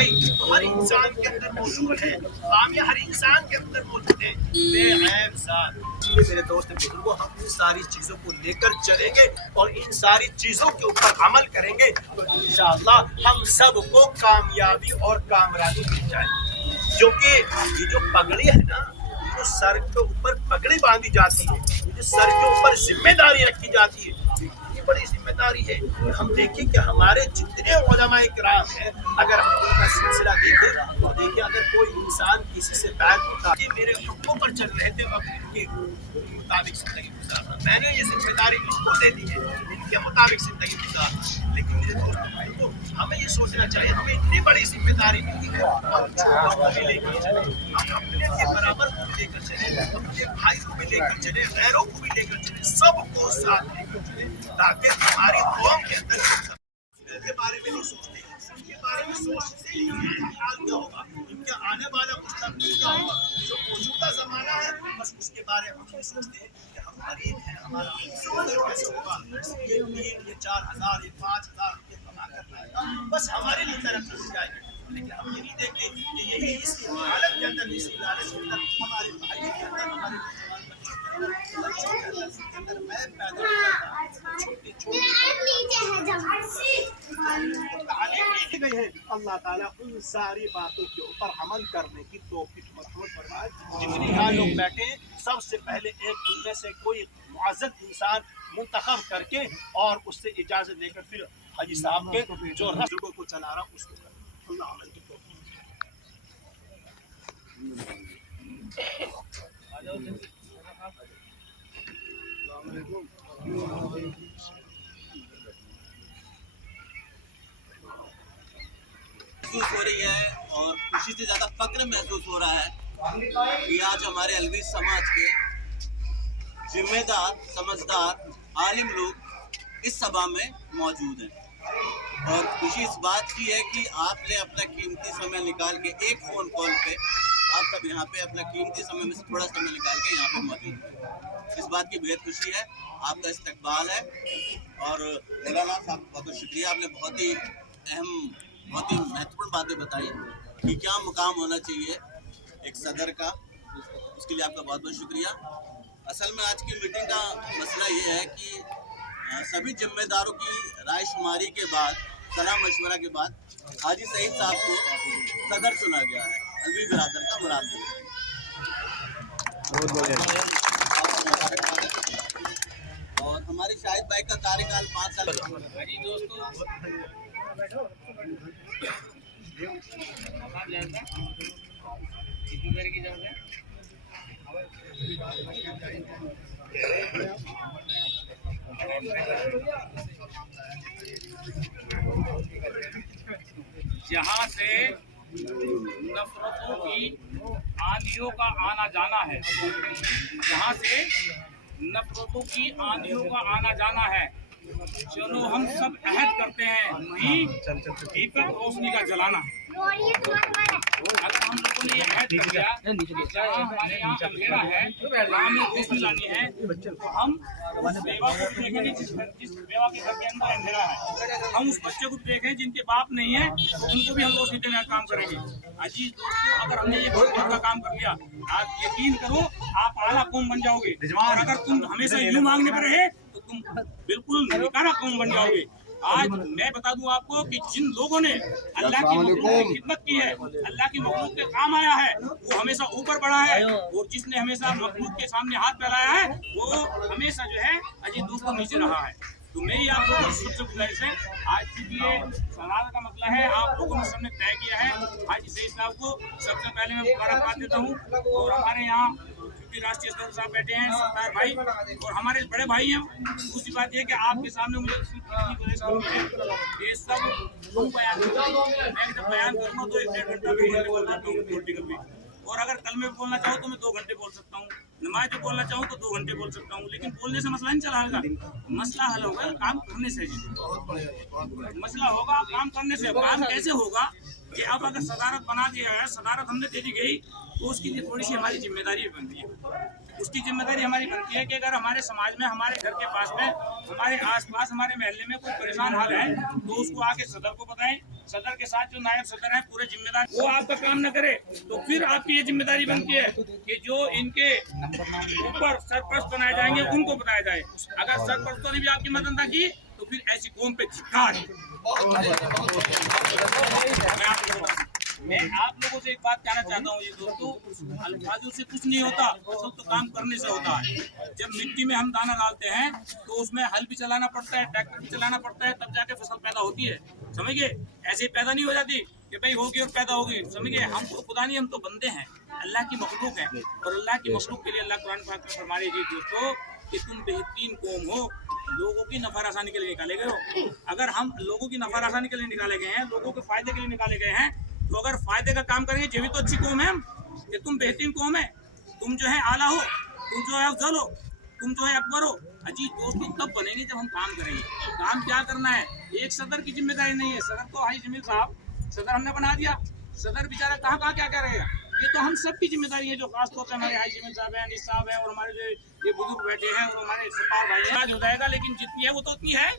अच्छाई तो हर इंसान के अंदर मौजूद है, खामियां हर इंसान के अंदर मौजूद है, बेऐब ज़ात। मेरे दोस्त बुजुर्गों, हम इन सारी चीजों को लेकर चलेंगे और इन सारी चीजों के ऊपर अमल करेंगे तो इंशाअल्लाह हम सबको कामयाबी और कामरानी मिल जाएगी। क्योंकि ये जो पगड़ी है ना, जो सर के ऊपर पगड़ी बांधी जाती है, जो सर के ऊपर जिम्मेदारी रखी जाती है, ये बड़ी जिम्मेदारी है। हम देखें कि हमारे जितने उलमा इकराम हैं, अगर हम उनका सिलसिला देखें तो देखिए, अगर कोई इंसान किसी से बैत होता है, मेरे हुक्मों पर चल रहे थे, इनके मुताबिक जिंदगी गुजारना, मैंने ये जिम्मेदारी इनको दे दी है, इनके मुताबिक जिंदगी गुजारना। लेकिन मेरे दोस्तों भाई को हमें ये सोचना चाहिए, हमें इतनी बड़ी जिम्मेदारी मिली है, हम छोटों को भी लेकर चले, हम अपने के बराबर को भी लेकर चले, अपने भाई को भी लेकर चले, गैरों को भी लेकर चले, सबको साथ लेकर चले, ताकि हमारी कौम के अंदर के बारे में नहीं सोचते, इनके बारे में सोचते हैं इनका हाल क्या होगा, इनका आने वाला मुस्तकबिल क्या होगा, जो मौजूदा जमाना है बस उसके बारे में हम नहीं सोचते हैं कि हम गरीब हैं, हमारा कैसे होगा, ये 4,000 ये 5,000 रुपये कमा कर लाएगा, बस हमारे लिए तरक्की हो जाएगी। लेकिन हम ये नहीं देखते कि यही इस हालत के अंदर, इस लालच के अंदर, हमारे भाई के अंदर, हमारे बच्चों के अंदर मैं पैदा छोटे छोटे गई है। अल्लाह ताला उन सारी बातों के ऊपर अमल करने की तौफीक फरमाए। जितने यहाँ लोग बैठे हैं, सबसे पहले एक उनमें से कोई मुअज़्ज़ज़ इंसान मुंतखब करके और उससे इजाजत लेकर फिर हाजी साहब के जो रस्मों को चला रहा उसको कर। अल्लाह की तौफीक। महसूस हो रही है और खुशी से ज्यादा फक्र महसूस हो रहा है कि आज हमारे अलवी समाज के जिम्मेदार, समझदार, आलिम लोग इस सभा में मौजूद हैं। और खुशी इस बात की है कि आपने अपना कीमती समय निकाल के एक फ़ोन कॉल पे आप सब यहाँ पे अपना कीमती समय में से थोड़ा समय निकाल के यहाँ पे मौजूद हैं। इस बात की बेहद खुशी है, आपका इस्तकबाल है। और मौलाना साहब बहुत बहुत शुक्रिया, आपने बहुत ही अहम, बहुत ही महत्वपूर्ण बातें बताई कि क्या मुकाम होना चाहिए एक सदर का, उसके लिए आपका बहुत बहुत शुक्रिया। असल में आज की मीटिंग का मसला ये है कि सभी जिम्मेदारों की राय शुमारी के बाद, सलाह मशवरा के बाद हाजी सईद साहब को सदर चुना गया है अलवी बिरादर का मुराद। और हमारे शाहिद भाई का कार्यकाल 5 साल। जहाँ से नफरतों की आंधियों का आना जाना है, जहाँ से नफरतों की आंधियों का आना जाना है, चलो हम सब अहद करते हैं वहीं दीपक रोशनी का जलाना है। अगर हम लोगों ने ये अहद कर दिया जहाँ हमारे यहाँ अंधेरा है वहाँ में रोशनी लानी है, तो हम उस बेवा को देखेंगे जिस बेवा के घर के अंदर अंधेरा है, हम उस बच्चे को देखें जिनके बाप नहीं है, तो उनको भी हम रोशनी देने का काम करेंगे। अजीज दोस्तों, अगर हमने ये का काम कर लिया, आप यकीन करो आप आला कौम बन जाओगे। और अगर तुम हमेशा यूं मांगने पर रहे तो तुम बिल्कुल निकारा कौम बन जाओगे। आज मैं बता दूं आपको कि जिन लोगों ने अल्लाह की मखलूक की खिदमत की है, अल्लाह की मखलूक के काम आया है, वो हमेशा ऊपर बढ़ा है, और जिसने हमेशा मखलूक के सामने हाथ फैलाया है वो हमेशा जो है अजीज दोस्तों नीचे रहा है। तो मेरी आप लोगों की सबसे गुजारिश है, आज चूंकि ये सलाह का मसला है, आप लोगों ने सबने तय किया है, हाजी सईद साहब को सबसे पहले मैं मुबारकबाद देता हूँ। और हमारे यहाँ क्योंकि राष्ट्रीय सदर साहब बैठे हैं, सत्तार भाई और हमारे बड़े भाई हैं, दूसरी बात ये कि आपके सामने मुझे गुजारिश करनी है, ये सब बयान मैं जब बयान करूँगा तो 1-1.5 घंटा बोल जाता हूँ पॉलिटिकल भी, और अगर कल में बोलना चाहूँ तो मैं 2 घंटे बोल सकता हूँ, नमाज में बोलना चाहूँ तो 2 घंटे बोल सकता हूँ, लेकिन बोलने से मसला नहीं चला होगा, मसला हल होगा काम करने से। मसला होगा काम करने से। काम कैसे होगा कि अब अगर सदारत बना दिया है, सदारत हमने दे दी गई तो उसकी थोड़ी सी हमारी जिम्मेदारी बनती है। उसकी जिम्मेदारी हमारी बनती है कि अगर हमारे समाज में, हमारे घर के पास में, हमारे आसपास, हमारे महल्ले में कोई परेशान हाल है तो उसको आके सदर को बताएं। सदर के साथ जो नायब सदर है पूरे जिम्मेदार, वो आपका काम न करे तो फिर आपकी ये जिम्मेदारी बनती है कि जो इनके ऊपर सरपरस्त बनाए जाएंगे उनको बताया जाए। अगर सरपरस्तों ने भी आपकी मदद न की तो फिर ऐसी कौम पे धिक्कार। मैं आप लोगों से एक बात कहना चाहता हूँ, ये दोस्तों, अल्फाजों से कुछ नहीं होता, असल तो काम करने से होता है। जब मिट्टी में हम दाना डालते हैं तो उसमें हल भी चलाना पड़ता है, ट्रैक्टर भी चलाना पड़ता है, तब जाके फसल पैदा होती है। समझिए, ऐसे पैदा नहीं हो जाती कि भाई होगी और पैदा होगी। समझिए, हम तो खुदा नहीं, हम तो बंदे हैं, अल्लाह की मखलूक है। और अल्लाह की मखलूक के लिए अल्लाह कुरान पाक में फरमा रही है दोस्तों कि तुम बेहतरीन कौम हो, लोगों की नफा आसानी के लिए निकाले गए हो। अगर हम लोगों की नफा आसानी के लिए निकाले गए हैं, लोगों के फायदे के लिए निकाले गए हैं, तो अगर फायदे का काम करेंगे ये भी तो अच्छी कौम है हम, कि तुम बेहतरीन कौम है, तुम जो है आला हो, तुम जो है अफजल हो, तुम जो है अकबर हो। अजी दोस्तों, तब बनेंगे जब हम काम करेंगे। काम क्या करना है, एक सदर की जिम्मेदारी नहीं है। सदर तो हाई जमील साहब, सदर हमने बना दिया, सदर बेचारा कहाँ क्या करेगा। ये तो हम सब की जिम्मेदारी है, जो खासतौर से हमारे हाई जमील साहब हैं, अनिस साहब हैं, और हमारे जो ये बुजुर्ग बैठे हैं और हमारे सत्तार भाई हैं। आज हो जाएगा, लेकिन जितनी है वो तो उतनी है,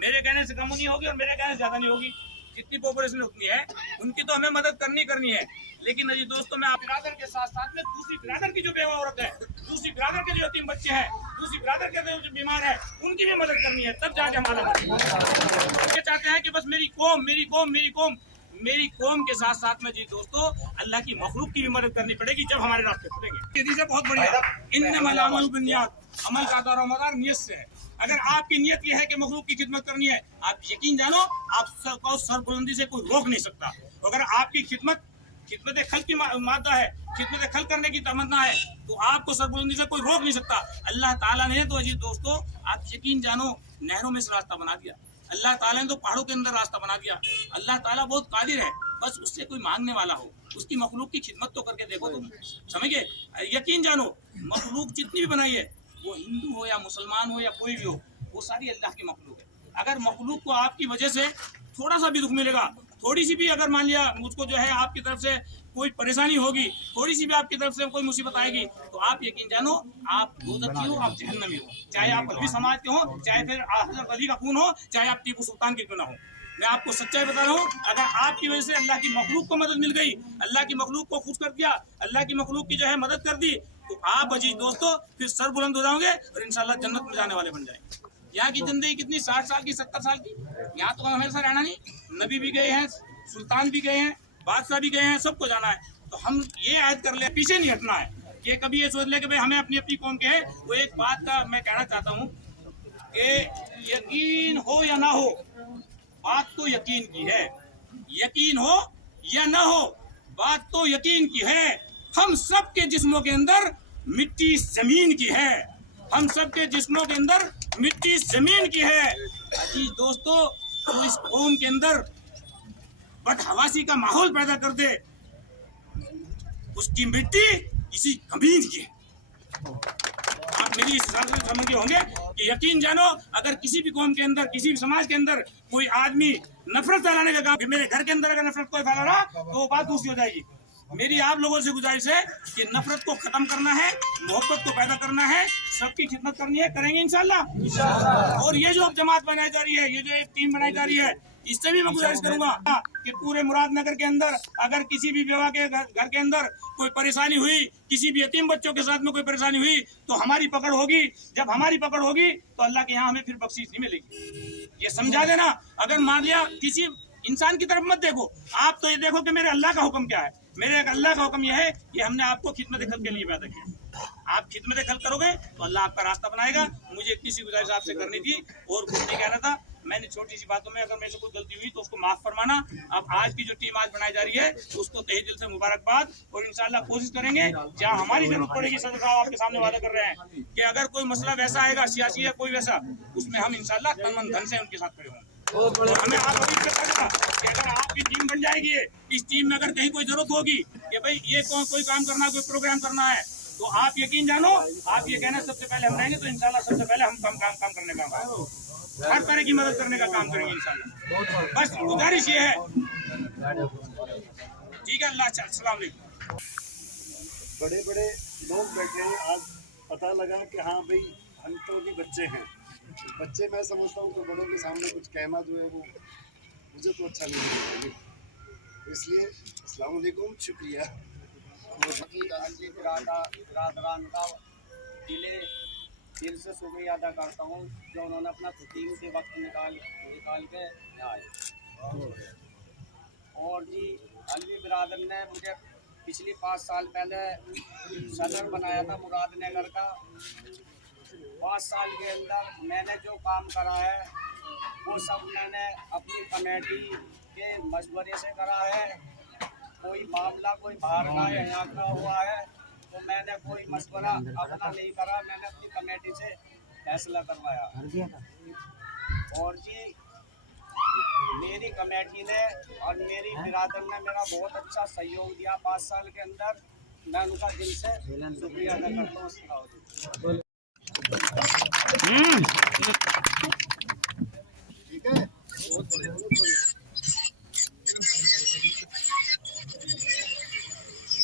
मेरे कहने से कम नहीं होगी और मेरे कहने से ज्यादा नहीं होगी। जितनी पॉपुलेशन उतनी है, उनकी तो हमें मदद करनी है। लेकिन अजी दोस्तों, मैं आप बिरादर के साथ साथ में दूसरी बिरादर की जो बेवा औरत है, दूसरी बिरादर के जो यतीम बच्चे हैं, दूसरी बिरादर के जो बीमार है, उनकी भी मदद करनी है, तब जाके हमारा ये चाहते हैं कि बस मेरी कौम के साथ साथ में जी दोस्तों अल्लाह की मखलूक की भी मदद करनी पड़ेगी जब हमारे रास्ते खुलेंगे। ये बहुत बढ़िया, इन्नमल अमलु बिन्नियात, अमल का दारोमदार नियत से है। अगर आपकी नियत ये है कि मखलूक की खिदमत करनी है, आप यकीन जानो आपको सरबुलंदी से कोई रोक नहीं सकता। अगर आपकी खिदमत खल्क की मादा है, खिदमत खल्क करने की तमन्ना है, तो आपको सरबुलंदी से कोई रोक नहीं सकता। अल्लाह ताला ने तो अजीज दोस्तों, आप यकीन जानो, नहरों में से रास्ता बना दिया। अल्लाह ताला ने तो पहाड़ों के अंदर रास्ता बना दिया। अल्लाह ताला बहुत कादिर है, बस उससे कोई मांगने वाला हो, उसकी मखलूक की खिदमत तो करके देखो तुम। समझिए, यकीन जानो, मखलूक जितनी भी बनाई है, वो हिंदू हो या मुसलमान हो या कोई भी हो, वो सारी अल्लाह की मखलूक है। अगर मखलूक को आपकी वजह से थोड़ा सा भी दुख मिलेगा, थोड़ी सी भी अगर मान लिया मुझको जो है आपकी तरफ से कोई परेशानी होगी, थोड़ी सी भी आपकी तरफ से कोई मुसीबत आएगी, तो आप यकीन जानो आप दोज़खी हो, आप जहन्नमी हो। चाहे आप अरबी समाज के हो, चाहे फिर हज़रत अली का खून हो, चाहे आप टीपू सुल्तान के क्यों ना हो। मैं आपको सच्चाई बता रहा हूँ, अगर आपकी वजह से अल्लाह की मखलूक को मदद मिल गई, अल्लाह की मखलूक को खुश कर दिया, अल्लाह की मखलूक की जो है मदद कर दी, तो आप अजीज दोस्तों फिर सर बुलंद हो जाओगे और इंशाल्लाह जन्नत में जाने वाले बन जाएंगे। यहाँ की जिंदगी कितनी 60 साल की, 70 साल की, यहाँ तो हमेशा रहना नहीं। नबी भी गए हैं, सुल्तान भी गए हैं, बादशाह भी गए हैं, सबको जाना है। तो हम ये आयत कर ले, पीछे नहीं हटना है। ये कभी ये सोच ले कि भाई हमें अपनी अपनी कौम के है। वो एक बात का मैं कहना चाहता हूँ कि यकीन हो या ना हो, बात तो यकीन की है। यकीन हो या ना हो, बात तो यकीन की है। हम सब के जिस्मों के अंदर मिट्टी जमीन की है, हम सब के जिस्मों के अंदर मिट्टी जमीन की है। अजीज दोस्तों, तो इस कौम के अंदर बदहवासी का माहौल पैदा कर दे, उसकी मिट्टी किसी कमीन की है। आप मेरी इस बात में समझ गए होंगे कि यकीन जानो, अगर किसी भी कौम के अंदर, किसी भी समाज के अंदर कोई आदमी नफरत फैलाने का काम, मेरे घर के अंदर अगर नफरत कोई फैला रहा तो वो बात दूसरी हो जाएगी। मेरी आप लोगों से गुजारिश है कि नफरत को खत्म करना है, मोहब्बत को पैदा करना है, सबकी खिदमत करनी है, करेंगे इंशाल्लाह। और ये जो अब जमात बनाई जा रही है, ये जो एक टीम बनाई जा रही है, इससे भी मैं गुजारिश करूंगा कि पूरे मुरादनगर के अंदर अगर किसी भी बेवा के घर के अंदर कोई परेशानी हुई, किसी भी यतीम बच्चों के साथ में कोई परेशानी हुई, तो हमारी पकड़ होगी। जब हमारी पकड़ होगी तो अल्लाह के यहाँ हमें फिर बख्शीश नहीं मिलेगी। ये समझा देना। अगर मान लिया किसी इंसान की तरफ मत देखो, आप तो ये देखो कि मेरे अल्लाह का हुक्म क्या है। मेरे अल्लाह का हुक्म यह है कि हमने आपको खिदमत खल्क के लिए पैदा किया। आप खिदमत खल्क करोगे तो अल्लाह आपका रास्ता बनाएगा। मुझे इतनी सी गुजारिश आपसे करनी थी और कुछ नहीं कहना था। मैंने छोटी सी बातों में अगर मेरे से कोई गलती हुई तो उसको माफ फरमाना। अब आज की जो टीम आज बनाई जा रही है उसको तहे दिल से मुबारकबाद, और इंशाल्लाह कोशिश करेंगे जहाँ हमारी जरूरत पड़ेगी। सदर साहब आपके सामने वादा कर रहे हैं कि अगर कोई मसला वैसा आएगा, सियासी या कोई वैसा, उसमें हम इंशाल्लाह तन मन धन से उनके साथ खड़े होंगे। और हमें आप कि अगर आपकी टीम बन जाएगी, इस टीम में अगर कहीं कोई जरूरत होगी कि भाई ये कोई काम करना, कोई प्रोग्राम करना है, तो आप यकीन जानो, आप ये कहना सबसे पहले हम रहेंगे तो इंशाल्लाह सबसे पहले हम काम करने का, हर तरह की मदद करने का काम करेंगे इंशाल्लाह। बस गुजारिश ये है। ठीक है, अल्लाह, अस्सलाम वालेकुम। बड़े बड़े लोग बैठे हैं, आज पता लगा कि हाँ भाई हम तो भी बच्चे हैं। बच्चे मैं समझता हूँ तो बड़ों के सामने कुछ कहना जो है वो मुझे तो अच्छा नहीं लगता, इसलिए अस्सलाम वालेकुम, शुक्रिया। दिल से शुक्रिया अदा करता हूँ जो उन्होंने अपना कीमती वक्त निकाल के आए। और जी अलवी बिरादर ने मुझे पिछली 5 साल पहले सदर बनाया था मुरादनगर का। 5 साल के अंदर मैंने जो काम करा है वो सब मैंने अपनी कमेटी के मशवरे से करा है। कोई मामला कोई बाहर का है यहाँ का हुआ है तो मैंने कोई मशवरा अपना नहीं करा, मैंने अपनी कमेटी से फैसला करवाया। और जी मेरी कमेटी ने और मेरी बिरादर ने मेरा बहुत अच्छा सहयोग दिया 5 साल के अंदर। मैं उनका दिल से शुक्रिया अदा करता हूँ। ठीक है,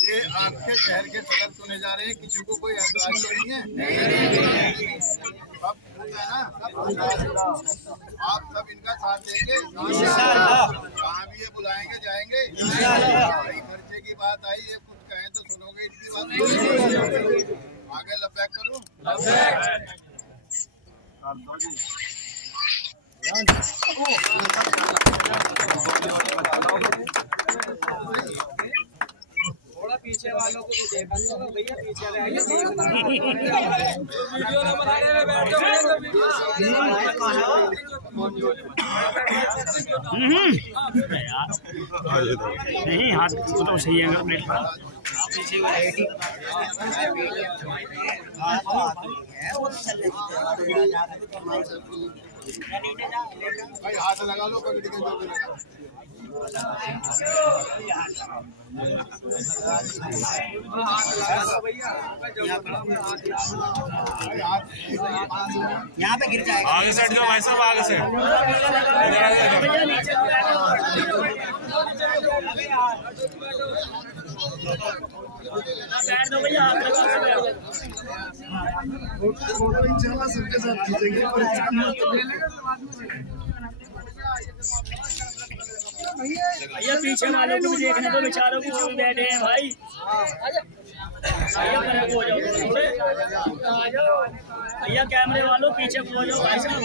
ये आपके शहर के सदर चुने जा रहे हैं, किसी को कोई ऐतराज तो नहीं है? सब ठीक है ना? आप सब इनका साथ देंगे? कहाँ भी ये बुलाएंगे जाएंगे? भाई खर्चे की बात आई, ये कुछ कहें तो सुनोगे इनकी बात? आगे लपैक करूँ? थोड़ा पीछे वालों को भी देखा करो भैया, पीछे रह नहीं हाथ को तो सही है प्लेट पर। भाई हाथ लगा लो पगड़ी के जो भी लगा। यहाँ पे गिर जाएगा। आगे से हट जाओ भाई साहब, आगे से फोटो इंशाल्लाह सबके साथ खींचेंगे। भैया पीछे वालों को भी देखने तो बेचारों को क्यों बैठे हैं भाई। भैया कैमरे वालों पीछे हो जाओ भाई साहब।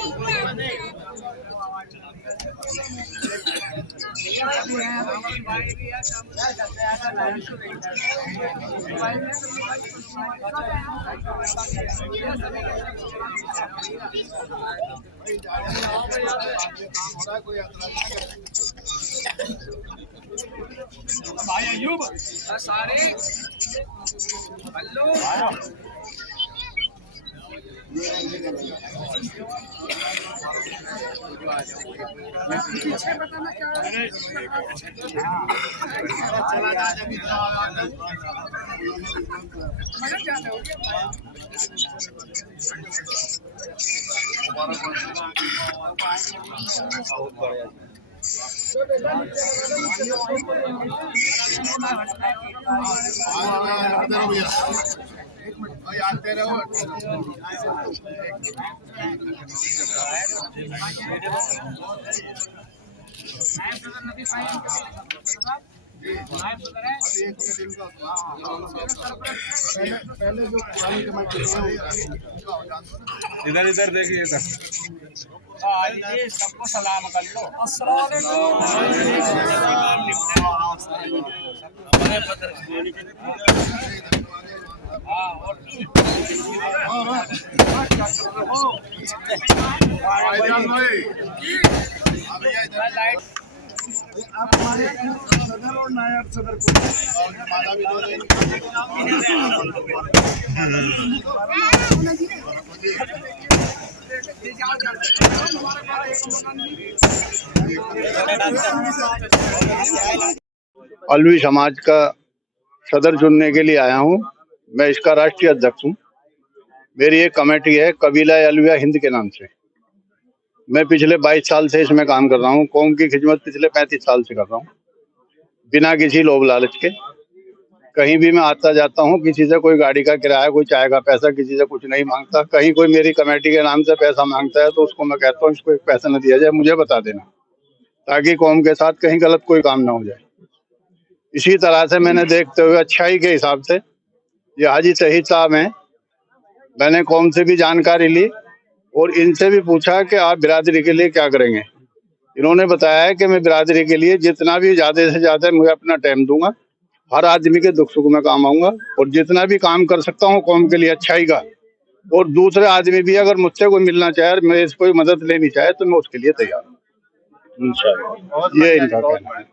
कोई ऐतराज नहीं करते। भाई अयूब सारे हेलो चला जाने भी आते रहो। पहले जो पुरानी कमेटी इधर इधर देखिए इधर। सबको सलाम कर लो। आप हमारे सदर और नायब सदर को माला भी दो अलवी समाज का सदर चुनने के लिए आया हूं। मैं इसका राष्ट्रीय अध्यक्ष हूं। मेरी एक कमेटी है कबीला अलविया हिंद के नाम से। मैं पिछले 22 साल से इसमें काम कर रहा हूं। कौम की खिदमत पिछले 35 साल से कर रहा हूं, बिना किसी लोभ लालच के। कहीं भी मैं आता जाता हूँ, किसी से कोई गाड़ी का किराया, कोई चाय का पैसा, किसी से कुछ नहीं मांगता। कहीं कोई मेरी कमेटी के नाम से पैसा मांगता है तो उसको मैं कहता हूँ इसको एक पैसा न दिया जाए, मुझे बता देना, ताकि कौम के साथ कहीं गलत कोई काम ना हो जाए। इसी तरह से मैंने देखते हुए अच्छाई के हिसाब से ये हाजी तहीद साहब हैं, मैंने कौम से भी जानकारी ली और इनसे भी पूछा कि आप बिरादरी के लिए क्या करेंगे। इन्होंने बताया है कि मैं बिरादरी के लिए जितना भी ज्यादा से ज्यादा मुझे अपना टाइम दूंगा, हर आदमी के दुख सुख में काम आऊंगा और जितना भी काम कर सकता हूँ कौम के लिए अच्छाई का, और दूसरे आदमी भी अगर मुझसे कोई मिलना चाहे, मेरे से कोई मदद लेनी चाहे तो मैं उसके लिए तैयार हूँ। ये इनका कहना है।